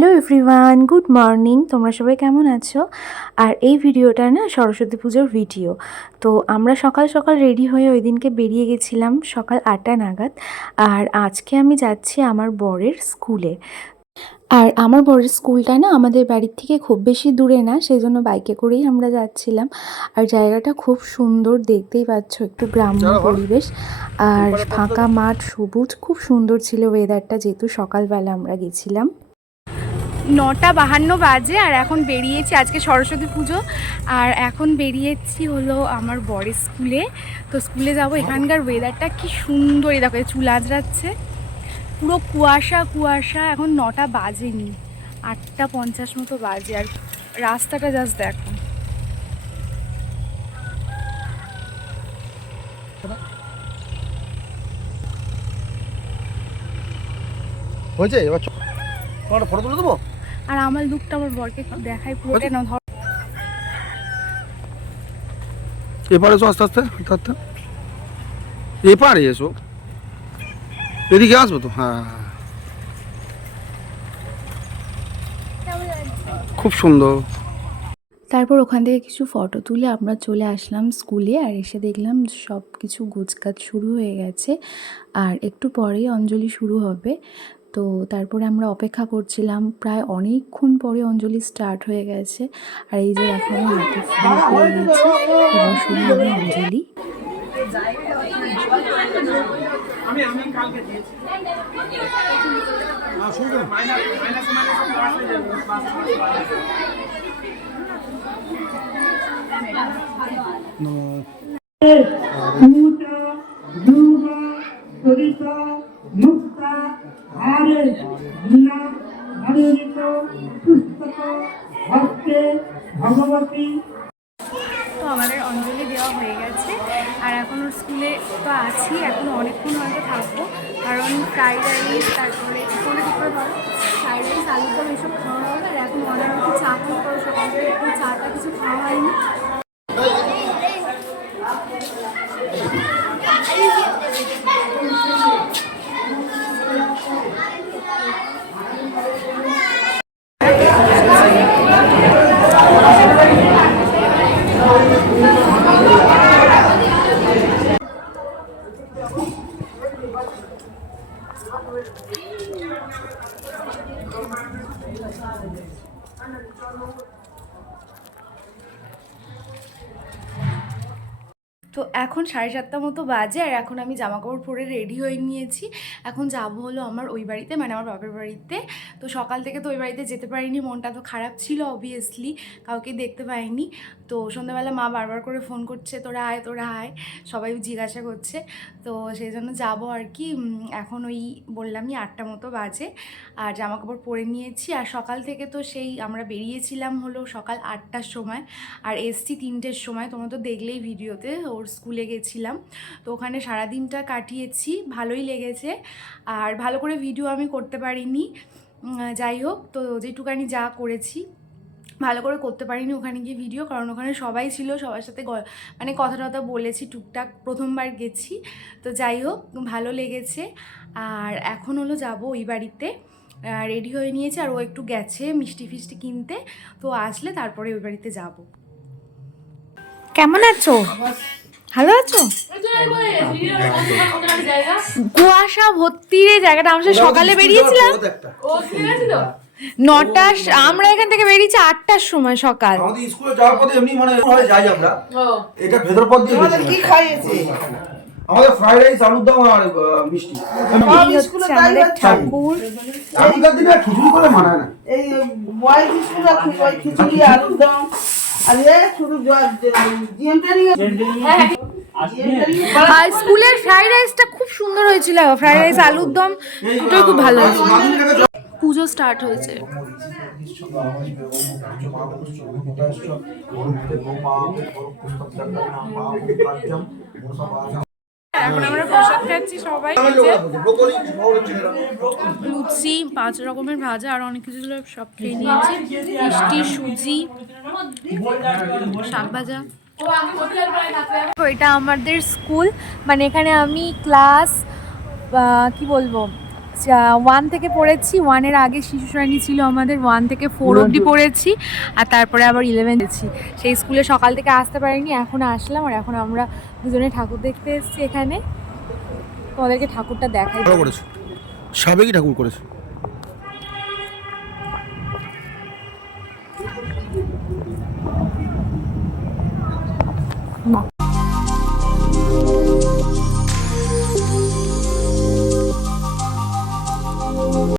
Hello everyone good morning. তোমরা সবাই কেমন আছো? আর এই ভিডিওটা না সরস্বতী পুজোর ভিডিও। তো আমরা সকাল সকাল রেডি হয়ে ওই দিনকে বেরিয়ে গেছিলাম সকাল আটটা নাগাদ। আর আজকে আমি যাচ্ছি আমার বরের স্কুলে। আর আমার বরের স্কুলটা না আমাদের বাড়ির থেকে খুব বেশি দূরে না সেই জন্য বাইকে করেই আমরা যাচ্ছিলাম। আর জায়গাটা খুব সুন্দর দেখতেই পাচ্ছ একটু গ্রাম্য পরিবেশ। আর ফাঁকা মাঠ সবুজ খুব সুন্দর ছিল ওয়েদারটা যেহেতু সকালবেলা আমরা গেছিলাম। নটা বাহান্ন বাজে আর এখন বেরিয়েছি আজকে সরস্বতী পুজো। আর এখন বেরিয়েছি হলো আমার বরের স্কুলে। তো স্কুলে যাব এখানকার ওয়েদারটা কি সুন্দরই দেখো এই চুল আজরাচ্ছে পুরো কুয়াশা কুয়াশা এখন নটা বাজেনি। আটটা পঞ্চাশ মতো বাজে। আর রাস্তাটা জাস্ট দেখো। হয়েছে? এবার ফটো তুলে দেবো? আর আমার লুকটা আমার বরকে দেখাই পুরোটা না ধর এপারে এসো আস্তে আস্তে আস্তে আস্তে। এপারে এসো। এদিকে আসব তো? হ্যাঁ। খুব সুন্দর। তারপর ওখান থেকে কিছু ফটো তুলে আমরা চলে আসলাম স্কুলে আর এসে দেখলাম সব কিছু গোছকাজ শুরু হয়ে গেছে। আর একটু পরেই অঞ্জলি শুরু হবে। তো তারপরে আমরা অপেক্ষা করছিলাম প্রায় অনেকক্ষণ পরে অঞ্জলি স্টার্ট হয়ে গেছে। আর এই যে এখন হাতে ফুল হয়ে গেছে হবে অঞ্জলি। পুস্তক তো আমাদের অঞ্জলি দেওয়া হয়ে গেছে। আর এখন স্কুলে তো আছি, এখন অনেকক্ষণ হয়তো থাকব। কারণ ফ্রাইড রাইস, তারপরে কোনো টুকরো করে ধরো ফ্রাইড রাইস, আলুর দম, এসব খাওয়া হবে আর এখন অনেক চা খাওয়া সকাল থেকে চাটা কিছু খাওয়া হয়নি। Gracias. তো এখন সাড়ে সাতটা মতো বাজে আর এখন আমি জামা কাপড় পরে রেডি হয়ে নিয়েছি। এখন যাব হলো আমার ওই বাড়িতে মানে আমার বাপের বাড়িতে। তো সকাল থেকে তো ওই বাড়িতে যেতে পারিনি, মনটা তো খারাপ ছিল অবভিয়াসলি কাউকে দেখতে পাইনি। তো সন্ধ্যাবেলা মা বারবার করে ফোন করছে, তোরা আয় তোরা আয়। সবাই জিজ্ঞাসা করছে। তো সেই জন্য যাব আর কি এখন ওই বললামই আটটা মতো বাজে। আর জামা কাপড় পরে নিয়েছি। আর সকাল থেকে তো সেই আমরা বেরিয়েছিলাম হলো সকাল আটটার সময়। আর এসছি তিনটের সময়, তোমরা তো দেখলেই ভিডিওতে ওর স্কুলে গেছিলাম। তো ওখানে সারাদিনটা কাটিয়েছি ভালোই লেগেছে। আর ভালো করে ভিডিও আমি করতে পারিনি। যাই হোক তো যেটুকানি যা করেছি ভালো করে করতে পারিনি ওখানে গিয়ে ভিডিও কারণ ওখানে সবাই ছিল সবার সাথে গ- মানে কথা টথা বলেছি টুকটাক প্রথমবার গেছি। তো যাই হোক ভালো লেগেছে। আর এখন হলো যাব ওই বাড়িতে। রেডি হয়ে নিয়েছে আর ও একটু গেছে মিষ্টি ফিষ্টি কিনতে। তো আসলে তারপরে ওই বাড়িতে যাব। কেমন আছো? ভালো আছো? কুয়াশা ভর্তি রে জায়গাটা। আমরা সকালে বেরিয়েছিলাম। নটা আমরা এখান থেকে বেরিয়েছি আটটার সময় সকাল। আমাদের স্কুলে যাওয়ার পথে এমনি মানে ভাবে যাই আমরা। এটা ভেতর পথ দিয়ে কি খাইয়েছে? আমাদের ফ্রাইড রাইস আলুর দম আর মিষ্টি। ঠাকুর। এখনকার দিনে খিচুড়ি করে মানায় না। এই বয়েজ স্কুল খিচুড়ি আলুর দম। আর জিএমটারি আর স্কুলের ফ্রাইড রাইসটা খুব সুন্দর হয়েছিল। ফ্রাইড রাইস আলুর দম দুটোই খুব ভালো হয়েছিল। পুজো স্টার্ট হয়েছে। এখন আমরা প্রসাদ খাচ্ছি সবাই। লুচি পাঁচ রকমের ভাজা আর অনেক কিছু সব খেয়ে নিয়েছি। মিষ্টি সুজি শাক ভাজা তো এটা আমাদের স্কুল। মানে এখানে আমি ক্লাস কি বলব ওয়ান থেকে পড়েছি। ওয়ানের আগে শিশু শ্রেণি ছিল আমাদের ওয়ান থেকে ফোর অবধি পড়েছি। আর তারপরে আবার ইলেভেন গেছি সেই স্কুলে সকাল থেকে আসতে পারিনি এখন আসলাম। আর এখন আমরা দুজনে ঠাকুর দেখতে এসেছি এখানে। তোমাদেরকে ঠাকুরটা দেখাই। সাবেকি ঠাকুর করেছ। Бо.